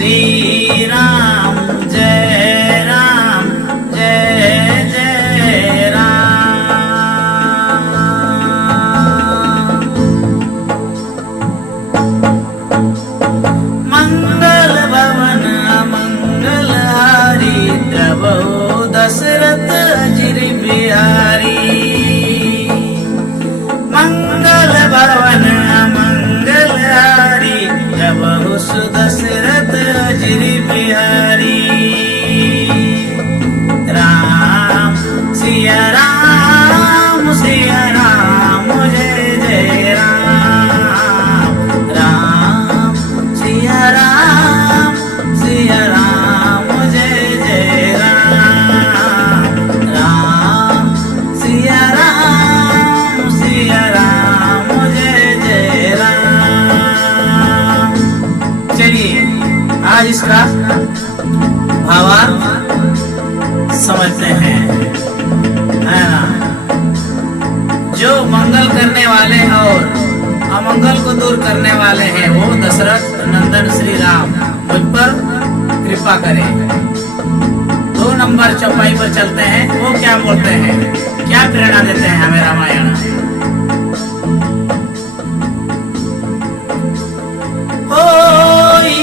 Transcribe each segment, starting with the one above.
श्री राम जय जय राम। मंगल भवन मंगल हारी प्रभु दशरथ अजिर बिहारी। मंगल भवन मंगल हारी प्रभु सुदशरथ अजिर बिहारी। राम सिया राम जय जय राम। राम सिया राम जय जय राम। राम सिया राम जय जय राम। चलिए आज इसका भावार्थ समझते हैं, है ना। जो मंगल करने वाले और अमंगल को दूर करने वाले हैं वो दशरथ नंदन श्री राम मुझ पर कृपा करें। 2 नंबर चौपाई पर चलते हैं। वो क्या बोलते हैं, क्या प्रेरणा देते हैं हमें रामायण। होई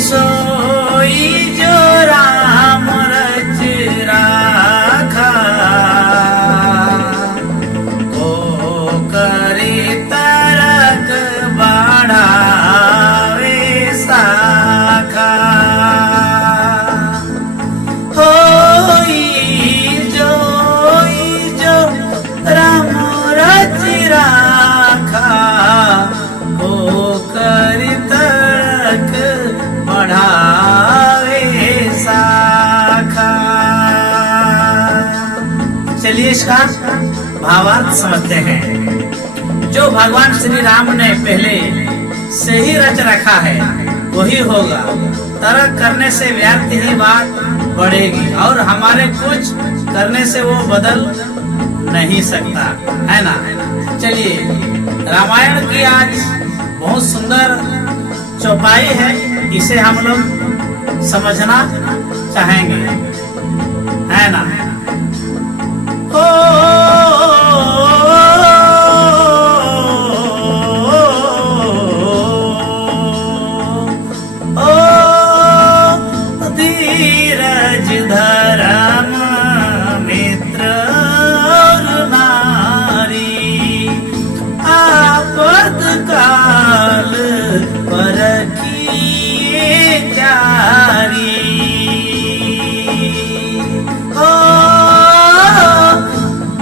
सोई जो राम रच राखा, को करे तरक बढ़ावे शाखा। होई जो राम रच राखा, को करे तरक बढ़ावे शाखा। चलिए इसका भावार्थ समझते हैं। जो भगवान श्री राम ने पहले से ही रच रखा है वही होगा। तर्क करने से व्यर्थ ही बात बढ़ेगी और हमारे कुछ करने से वो बदल नहीं सकता, है ना। चलिए रामायण की आज बहुत सुंदर चौपाई है, इसे हम लोग समझना चाहेंगे, है ना। धीरज धर्म मित्र और नारी, आपद काल परखिए चारी।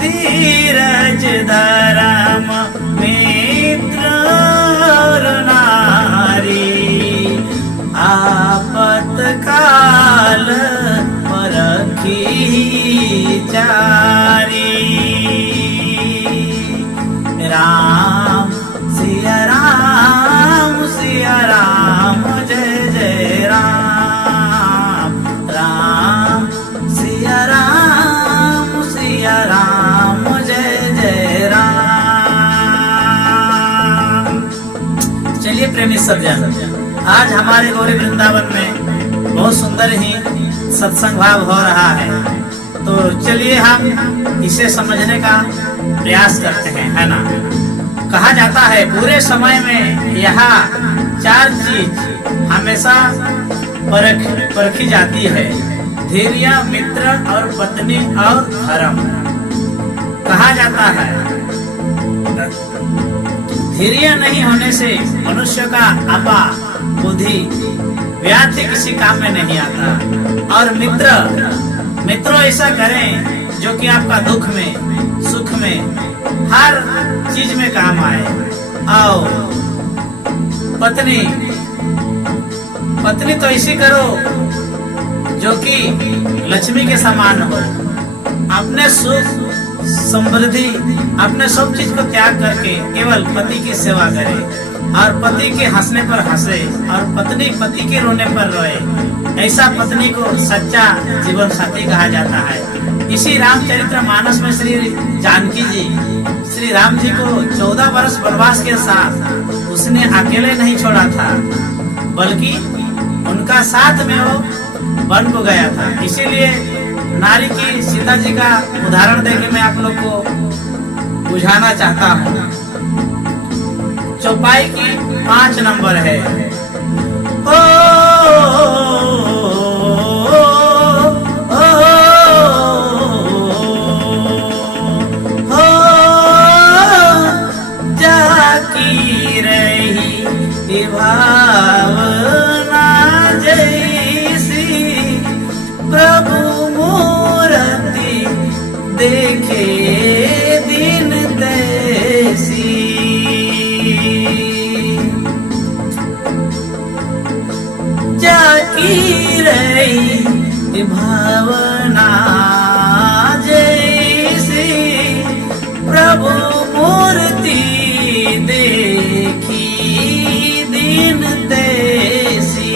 धीरज धर्म मित्र और नारी, आपत काल परखी चारी। राम सिया राम जय जय राम। राम सिया राम जय जय राम। चलिए प्रेमी सज्जन, आज हमारे गौरी वृंदावन में बहुत सुंदर ही सत्संग भाव हो रहा है, तो चलिए हम इसे समझने का प्रयास करते हैं, है ना। कहा जाता है पूरे समय में यहाँ 4 चीज हमेशा परखी जाती है, धैर्य, मित्र और पत्नी और धर्म। कहा जाता है धैर्य नहीं होने से मनुष्य का आपा बुद्धि व्याधि किसी काम में नहीं आता। और मित्र ऐसा करें जो कि आपका दुख में सुख में हर चीज में काम आए। और पत्नी तो ऐसी करो जो कि लक्ष्मी के समान हो, अपने सुख समृद्धि अपने सब चीज को त्याग करके केवल पति की सेवा करे और पति के हंसने पर हंसे और पत्नी पति के रोने पर रोए। ऐसा पत्नी को सच्चा जीवन साथी कहा जाता है। इसी रामचरित्र मानस में श्री जानकी जी श्री राम जी को 14 वर्ष वनवास के साथ उसने अकेले नहीं छोड़ा था, बल्कि उनका साथ में वो वन को गया था। इसीलिए नारी की सीता जी का उदाहरण देकर मैं आप लोग को बुझाना चाहता हूँ। चौपाई की 5 नंबर है। ओ, जाकी रही भावना जैसी, प्रभु मूर्ति देखे दिन तैसी। जाकी रही भावना जैसी, प्रभु मूर्ति देखी दिन तैसी।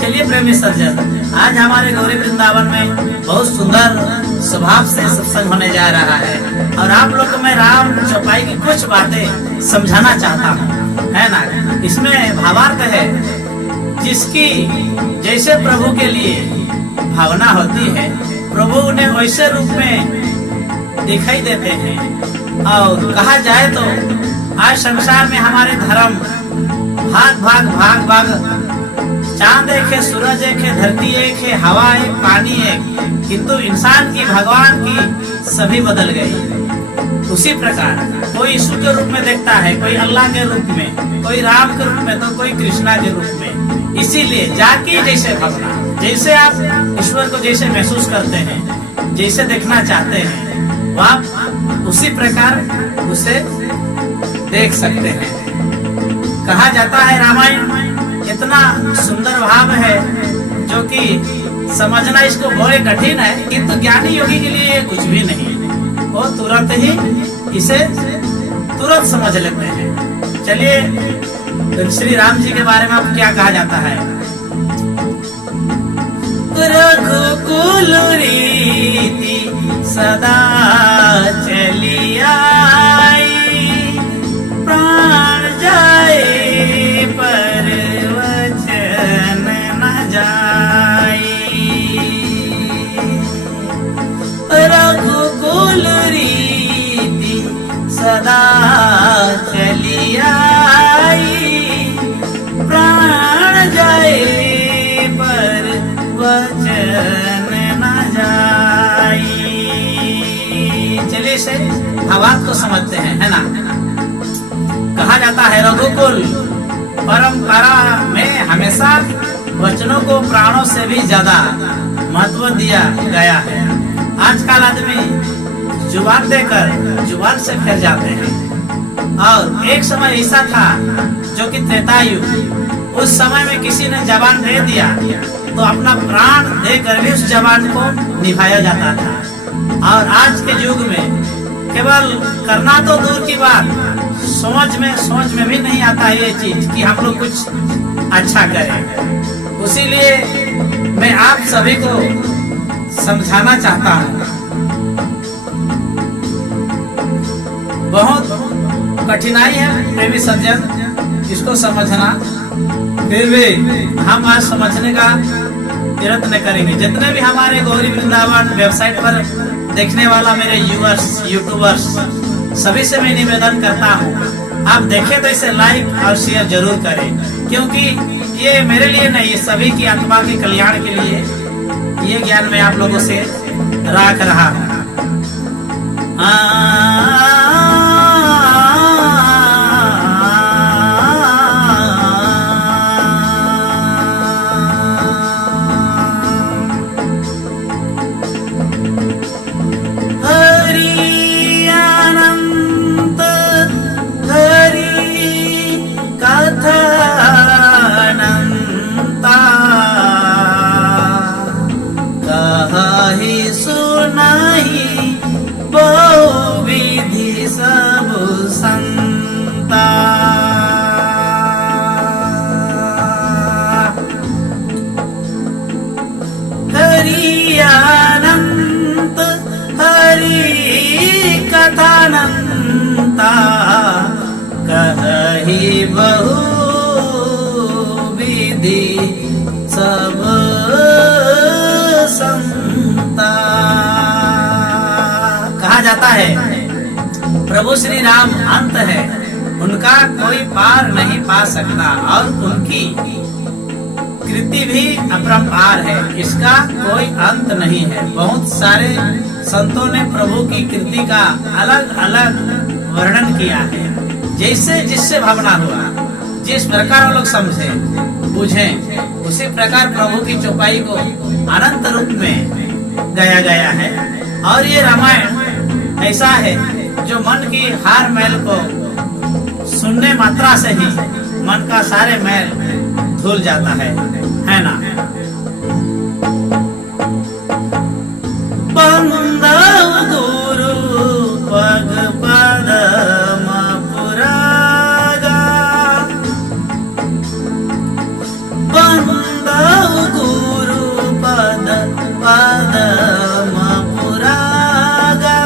चलिए प्रेमी सज्जन, आज हमारे गौरी वृंदावन में बहुत सुंदर स्वभाव से सत्संग होने जा रहा है और आप लोग को मैं राम चौपाई की कुछ बातें समझाना चाहता हूँ, है ना। इसमें भावार्थ है, जिसकी जैसे प्रभु के लिए भावना होती है, प्रभु उन्हें वैसे रूप में दिखाई देते हैं। और कहा जाए तो आज संसार में हमारे धर्म भाग भाग, चांद एक है, सूरज एक है, धरती एक है, हवा एक, पानी एक, किंतु इंसान की भगवान की सभी बदल गई। उसी प्रकार कोई यीशु के रूप में देखता है, कोई अल्लाह के रूप में, कोई राम के रूप में, तो कोई कृष्णा के रूप में। इसीलिए जाकी जैसे भावना, जैसे आप ईश्वर को जैसे महसूस करते हैं, जैसे देखना चाहते हैं, वो आप उसी प्रकार उसे देख सकते हैं। कहा जाता है रामायण इतना सुंदर भाव है जो कि समझना इसको बड़े कठिन है, किंतु ज्ञानी योगी के लिए कुछ भी नहीं, वो तुरंत ही इसे तुरंत समझ लेते हैं। चलिए श्री राम जी के बारे में अब क्या कहा जाता है। रघुकुल रीति सदा चली आई, प्राण जाए पर वचन न जाई। रघुकुल रीति सदा चली आई, प्राण जाए पर वचन न जाई। चलिए इसे भावार्थ को समझते हैं, है ना। कहा जाता है रघुकुल परंपरा में हमेशा वचनों को प्राणों से भी ज्यादा महत्व दिया गया है। आजकल आदमी जुबान देकर जुबान से फिर जाते हैं, और एक समय ऐसा था जो कि त्रेतायुग, उस समय में किसी ने जबान दे दिया तो अपना प्राण देकर भी उस जबान को निभाया जाता था। और आज के युग में केवल करना तो दूर की बात, सोच में भी नहीं आता ये चीज कि हम लोग कुछ अच्छा करें। उसीलिए मैं आप सभी को समझाना चाहता हूँ। बहुत कठिनाई है प्रेमी सज्जन इसको समझना, फिर भी हम आज समझने का प्रयत्न करेंगे। जितने भी हमारे गौरी वृंदावन वेबसाइट पर देखने वाला मेरे व्यूअर्स, यूट्यूबर्स, सभी से मैं निवेदन करता हूँ, आप देखें तो इसे लाइक और शेयर जरूर करें, क्योंकि ये मेरे लिए नहीं, सभी की आत्मा के कल्याण के लिए ये ज्ञान मैं आप लोगों से रख रहा हूँ। जाता है प्रभु श्री राम अंत है, उनका कोई पार नहीं पा सकता और उनकी कृति भी अपरंपार है, इसका कोई अंत नहीं है। बहुत सारे संतों ने प्रभु की कृति का अलग अलग वर्णन किया है, जैसे जिससे भावना हुआ, जिस प्रकार वो लोग समझे बुझे, उसी प्रकार प्रभु की चौपाई को अनंत रूप में गाया गया है। और ये रामायण ऐसा है जो मन की हार मैल को सुनने मात्रा से ही मन का सारे मैल धुल जाता है ना। बंदव गुरु पग पदम पुरागा, बंदव गुरु पद पदम पुरागा,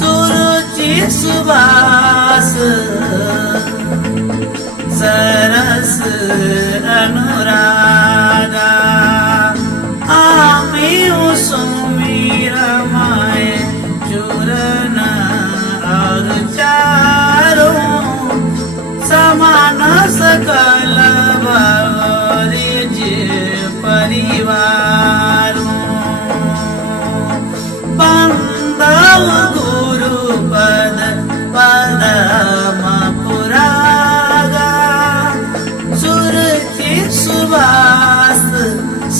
सुरुचि सुबास सरस अनुरागा, आमी सुमीर माय चूरन और चारों, समान सकल भवरिज परिवारों, बंदव गुरु पद पदम पुरागा, सुरुचि सुबास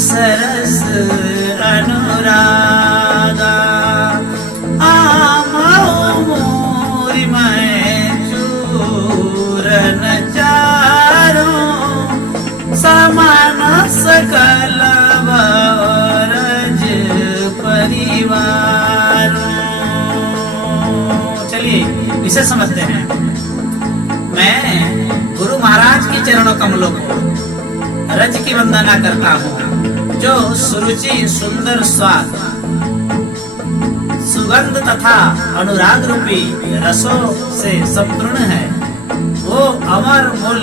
सरस अनुरागा, मोरी मैं चूरन चारों, समान सकल भवरज परिवारों। चलिए इसे समझते हैं। मैं गुरु महाराज के चरणों कमलों को रज की वंदना करता हूँ, जो सुरुचि सुंदर स्वाद सुगंध तथा अनुराग रूपी रसों से संपूर्ण है। वो अमर मूल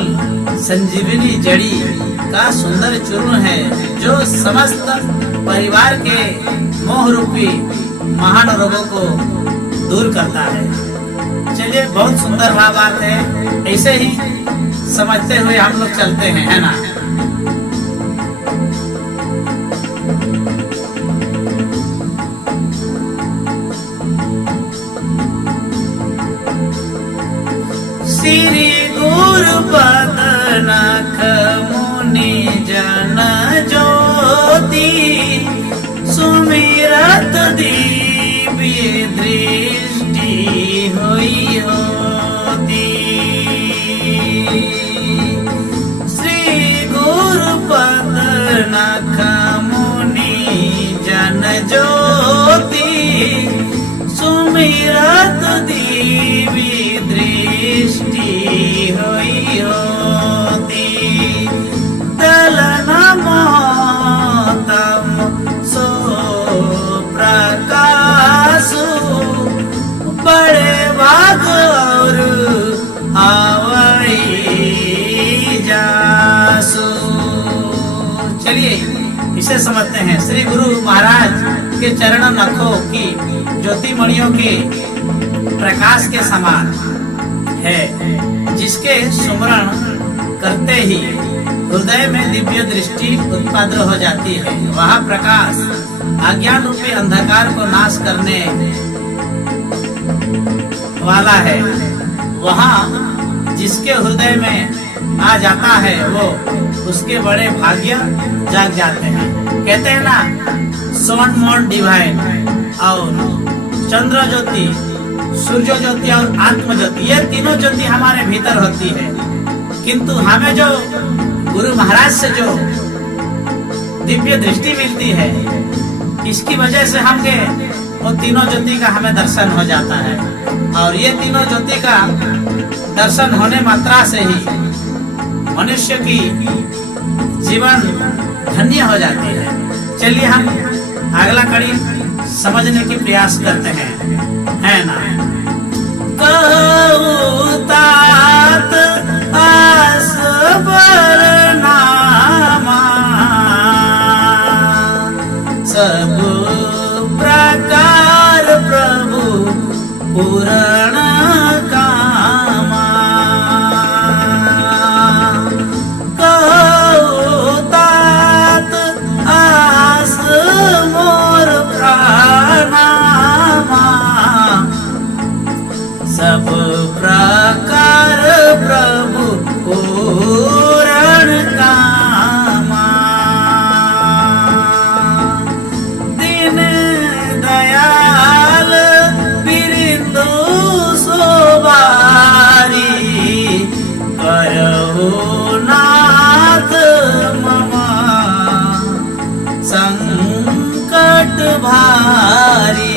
संजीवनी जड़ी का सुंदर चूर्ण है, जो समस्त परिवार के मोह रूपी महान रोगों को दूर करता है। चलिए बहुत सुंदर भावार्थ है, ऐसे ही समझते हुए हम लोग चलते हैं, है ना। श्री गुरु पद नख मुनि जन ज्योति, सुमिरत दिव्य दृष्टि हुई होती। श्री गुरु पद नख मुनि जन ज्योति, सुमिरत दिव्य दृष्टि हुई होती। दलन मोहतम सो प्रकाशु, बड़े भाग और आवई जासु। चलिए इसे समझते हैं। श्री गुरु महाराज के चरण नखों की ज्योतिमणियों के प्रकाश के समान है, जिसके सुमरण करते ही हृदय में दिव्य दृष्टि उत्पन्न हो जाती है। वह प्रकाश अज्ञान रूपी अंधकार को नाश करने वाला है। वहाँ जिसके हृदय में आ जाता है वो उसके बड़े भाग्य जाग जाते हैं। कहते हैं ना, सन मोन डिवाइन और चंद्र ज्योति, सूर्य ज्योति और आत्म ज्योति, ये तीनों ज्योति हमारे भीतर होती है। किंतु हमें जो गुरु महाराज से जो दिव्य दृष्टि मिलती है, इसकी वजह से हमें वो तीनों ज्योति का हमें दर्शन हो जाता है। और ये तीनों ज्योति का दर्शन होने मात्रा से ही मनुष्य की जीवन धन्य हो जाती है। चलिए हम अगला कड़ी समझने की प्रयास करते हैं, है ना। तात आस नामा, सब प्रकार प्रभु रघुनाथ मम संकट भारी।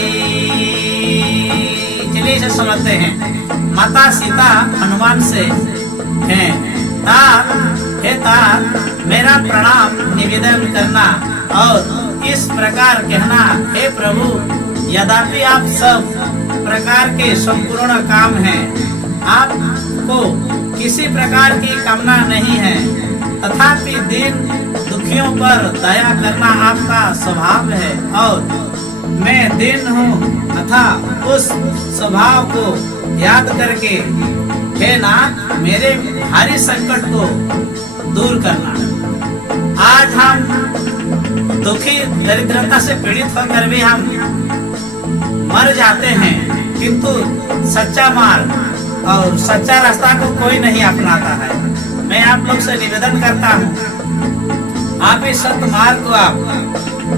चलिए इसे समझते हैं। माता सीता हनुमान से हैं, तात हे तात मेरा प्रणाम निवेदन करना और इस प्रकार कहना, हे प्रभु यद्यपि आप सब प्रकार के संपूर्ण काम हैं, आपको किसी प्रकार की कामना नहीं है, तथापि दीन दुखियों पर दया करना आपका स्वभाव है और मैं दीन हूँ तथा उस स्वभाव को याद करके हे नाथ मेरे भारी संकट को दूर करना। आज हम दुखी दरिद्रता से पीड़ित होकर भी हम मर जाते हैं, किंतु सच्चा मार्ग और सच्चा रास्ता को कोई नहीं अपनाता है। मैं आप लोग से निवेदन करता हूँ, आप इस सत्य मार्ग को आप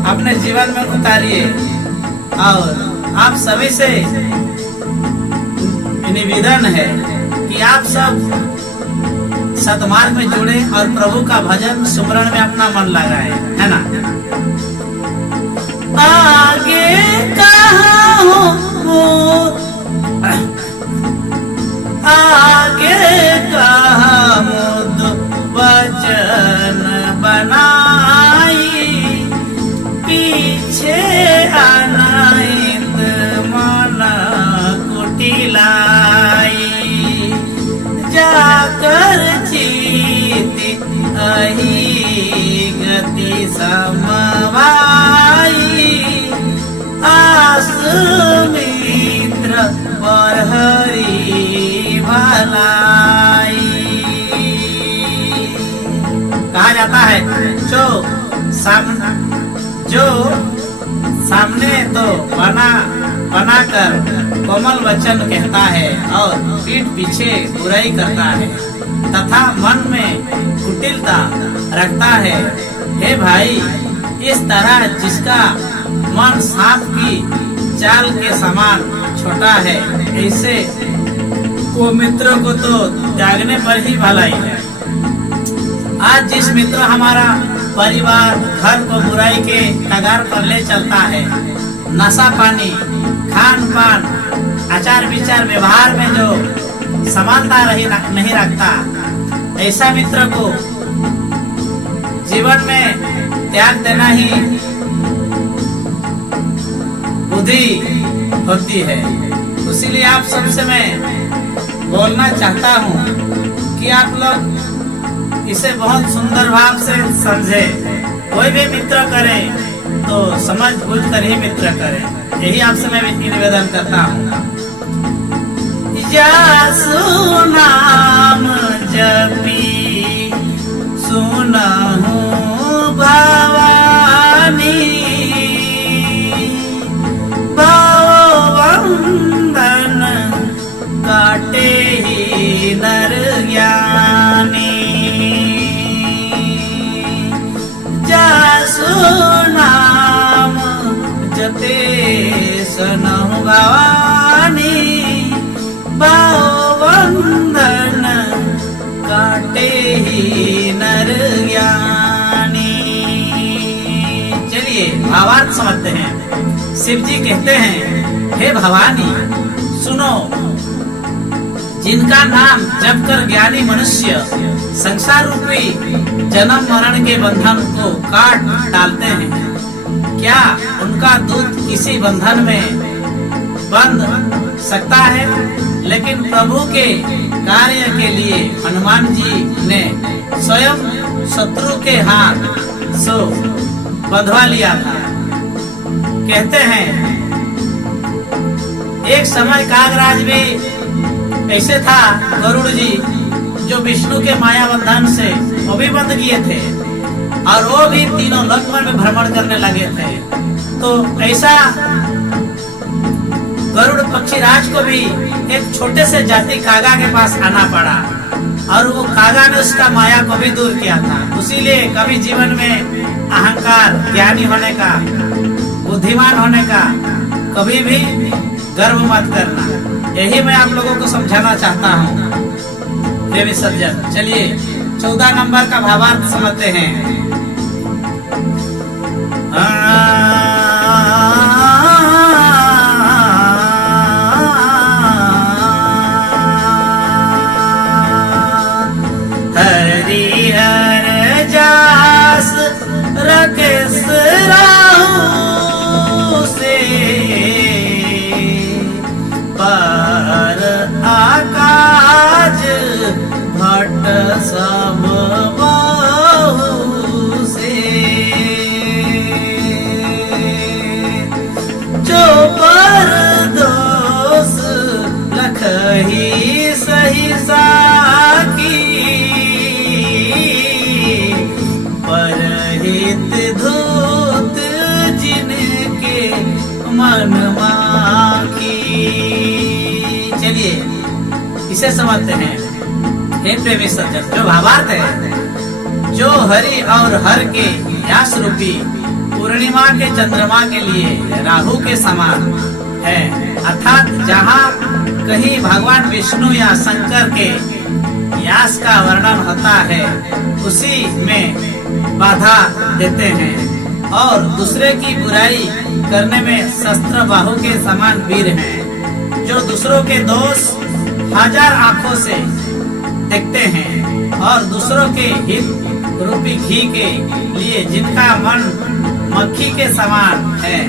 अपने जीवन में उतारिए और आप सभी से निवेदन है कि आप सब सतमार्ग में जुड़े और प्रभु का भजन सुमरन में अपना मन लगाए, है ना। आगे कहाँ हो, आगे कहाँ मुद वचन बनाई, पीछे अनाइत मन कुटिलाई, जाकर चीति अहि गति समवाई, आस मित्र पर हरि भलाई। कहा जाता है जो सामने तो बनाकर कोमल वचन कहता है और पीठ पीछे बुराई करता है तथा मन में कुटिलता रखता है, हे भाई इस तरह जिसका मन सांप की चाल के समान छोटा है, ऐसे को मित्रों को तो त्यागने पर ही भलाई है। आज जिस मित्र हमारा परिवार घर को बुराई के कगार पर ले चलता है, नशा पानी खान पान आचार विचार व्यवहार में जो समानता नहीं रखता, ऐसा मित्र को जीवन में त्याग देना ही बुद्धि होती है। इसीलिए आप सबसे मैं बोलना चाहता हूँ कि आप लोग इसे बहुत सुंदर भाव से समझे। कोई भी मित्र करे तो समझ बूझ कर ही मित्र करे, यही आपसे मैं निवेदन करता हूँ। जासु नाम जपी सुनहु भवानी, भवबंधन काटे ही नर ज्ञानी, जासु नाम जपे सुनहु भवानी, भवबंधन काटे ही नर ज्ञानी। चलिए भावार्थ समझते हैं। शिव जी कहते हैं, हे भवानी सुनो, जिनका नाम जप कर ज्ञानी मनुष्य संसार रूपी जन्म मरण के बंधन को काट डालते हैं, क्या उनका दूत किसी बंधन में बंध सकता है? लेकिन प्रभु के कार्य के लिए हनुमान जी ने स्वयं शत्रु के हाथ सो बंधवा लिया था। कहते हैं एक समय कागराज भी ऐसे था, गरुड़ जी जो विष्णु के माया बंधन से वो भी बंध किए थे और वो भी तीनों लोक में भ्रमण करने लगे थे। तो ऐसा गरुड़ पक्षीराज को भी एक छोटे से जाति कागा के पास आना पड़ा और वो कागा ने उसका माया को भी दूर किया था। इसीलिए कभी जीवन में अहंकार, ज्ञानी होने का, बुद्धिमान होने का कभी भी गर्व मत करना। यही मैं आप लोगों को समझाना चाहता हूँ। प्रेमी सज्जन, चलिए 14 नंबर का भावार्थ समझते हैं। हरिहर जास रकेश राहु से पर आकाश भट्ट सब बहु से जो पर दोष लखही सही साकी परहित धूत जिनके मन माखी। चलिए इसे समझते हैं। हे प्रेमी सज्जन, जो भावार्थ है, जो हरि और हर के यास रूपी पूर्णिमा के चंद्रमा के लिए राहु के समान है, अर्थात जहाँ कहीं भगवान विष्णु या शंकर के यास का वर्णन होता है उसी में बाधा देते हैं, और दूसरे की बुराई करने में शस्त्र बाहु के समान वीर हैं, जो दूसरों के दोष हजार आंखों से देखते हैं और दूसरों के हित रूपी घी के लिए जिनका मन मक्खी के समान है,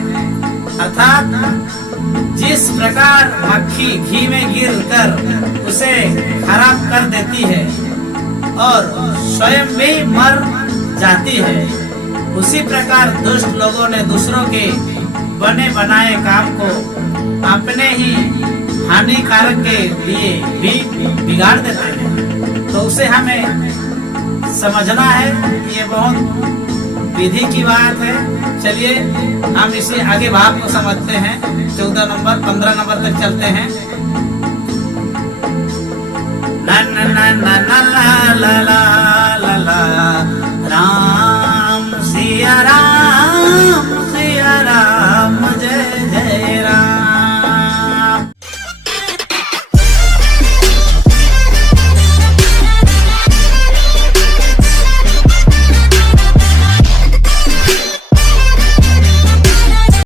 अर्थात जिस प्रकार मक्खी घी में गिर कर उसे खराब कर देती है और स्वयं भी मर जाती है, उसी प्रकार दुष्ट लोगों ने दूसरों के बने बनाए काम को अपने ही हानिकारक के लिए भी बिगाड़ देते हैं। तो उसे हमें समझना है, ये बहुत विधि की बात है। चलिए हम इसे आगे भाव को समझते हैं। 14 नंबर 15 नंबर तक चलते हैं। ला ला ला ला ला ला